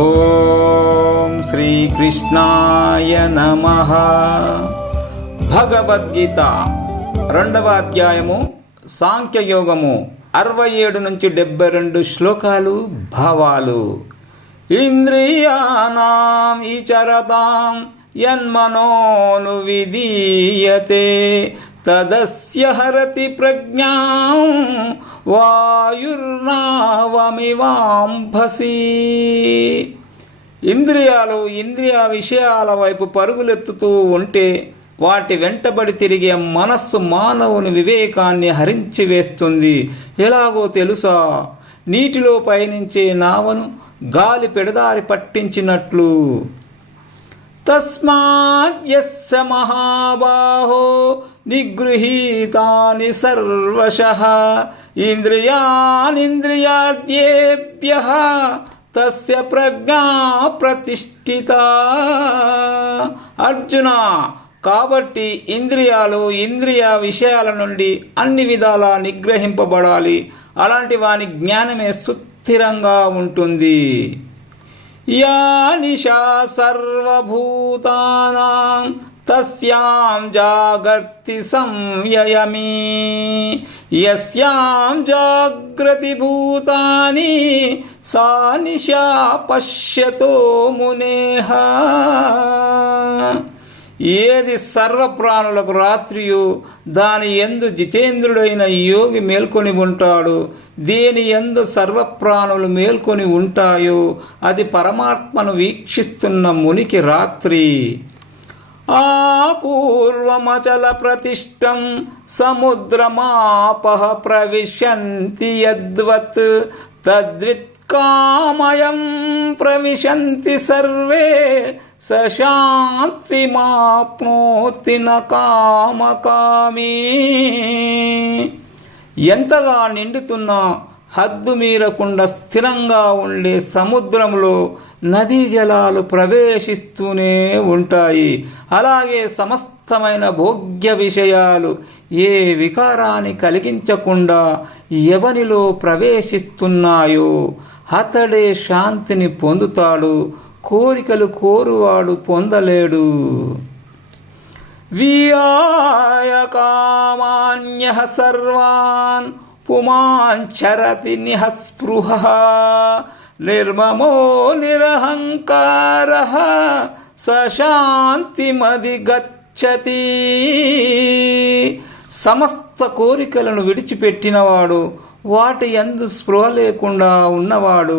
ఓం శ్రీకృష్ణాయ నమః. భగవద్గీత 2వ అధ్యాయము సాంఖ్యయోగము 67 నుంచి 72 శ్లోకాలు భావాలు. ఇంద్రియాణం ఈచరతాం యన్మనోను విధీయతే తదస్య హరతి ప్రజ్ఞాం వాయుర్నావమివాంభసి. ఇంద్రియాలు ఇంద్రియ విషయాల వైపు పరుగులెత్తుతూ ఉంటే వాటి వెంటబడి తిరిగే మనస్సు మానవుని వివేకాన్ని హరించి వేస్తుంది. ఎలాగో తెలుసా? నీటిలో పయనించే నావను గాలి పెడదారి పట్టించినట్లు. తస్మాత్ యస్య మహాబాహో నిగృహీతాని సర్వశః ఇంద్రియాణింద్రియార్థేభ్యః తస్య ప్రజ్ఞా ప్రతిష్ఠిత. అర్జున, కాబట్టి ఇంద్రియాలు ఇంద్రియ విషయాల నుండి అన్ని విధాలా నిగ్రహింపబడాలి. అలాంటి వాని జ్ఞానమే సుస్థిరంగా ఉంటుంది. యా నిశా సర్వభూతానాం తస్యాం జాగర్తి సంయయమి యస్యాం జాగ్రతి భూతాని సా నిశా పశ్యతో మునేః. ఏది సర్వప్రాణులకు రాత్రియో దాని యందు జితేంద్రుడైన యోగి మేల్కొని ఉంటాడు. దేని యందు సర్వప్రాణులు మేల్కొని ఉంటాయో అది పరమాత్మను వీక్షిస్తున్న మునికి రాత్రి. ఆపూర్వమచల ప్రతిష్టం సముద్రమాపః ప్రవిశంతి యద్వత్ తద్విత్కామయం ప్రవిశంతి సర్వే సశాంతిమాప్నోతి న కామకామీ. ఎంతగా నిండుతున్నా హద్దు మీరకుండా స్థిరంగా ఉండే సముద్రంలో నదీ జలాలు ప్రవేశిస్తూనే ఉంటాయి. అలాగే సమస్తమైన భోగ్య విషయాలు ఏ వికారాన్ని కలిగించకుండా ఎవనిలో ప్రవేశిస్తున్నాయో అతడే శాంతిని పొందుతాడు. కోరికలు కోరువాడు పొందలేడు. వియాయ కామాన్యః సర్వాన్ పుమాంచరతి నిఃస్పృహః నిర్మమో నిరహంకారః సశాంతిమధిగచ్చతి. సమస్త కోరికలను విడిచిపెట్టినవాడు, వాటి యందు స్పృహ లేకుండా ఉన్నవాడు,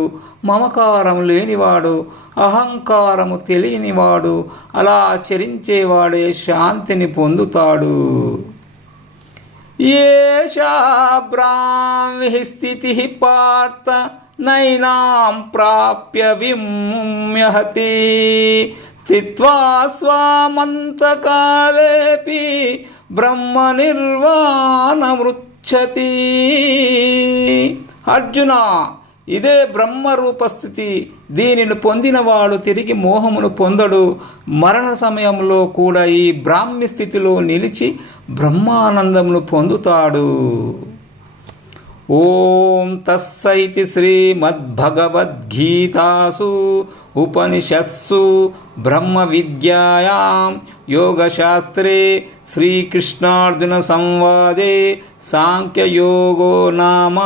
మమకారం లేనివాడు, అహంకారము తెలియనివాడు, అలా చరించేవాడే శాంతిని పొందుతాడు. ఏషా బ్రాహ్మి స్థితిః పార్థ నైనాం ప్రాప్య విముహ్యతి స్థిత్వా స్వామంతకాలేపి బ్రహ్మ నిర్వాణమృచ్చతి. అర్జున, ఇదే బ్రహ్మరూపస్థితి. దీనిని పొందినవాడు తిరిగి మోహమును పొందడు. మరణ సమయంలో కూడా ఈ బ్రాహ్మ్య స్థితిలో నిలిచి బ్రహ్మానందమును పొందుతాడు. ఓం తస్సైతి శ్రీమద్భగవద్గీతాసు ఉపనిషత్సు బ్రహ్మ విద్యాయాం యోగశాస్త్రే శ్రీకృష్ణార్జున సంవాదే సాంఖ్యయోగో నామ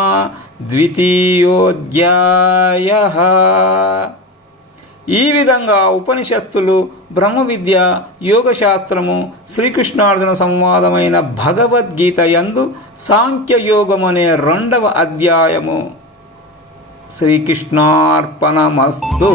2వ అధ్యాయః. ఈ విధంగా ఉపనిషత్తులు, బ్రహ్మ విద్య, యోగశాస్త్రము, శ్రీకృష్ణార్జున సంవాదమైన భగవద్గీత యందు సాంఖ్యయోగమనే 2వ అధ్యాయము. శ్రీకృష్ణార్పణమస్తు.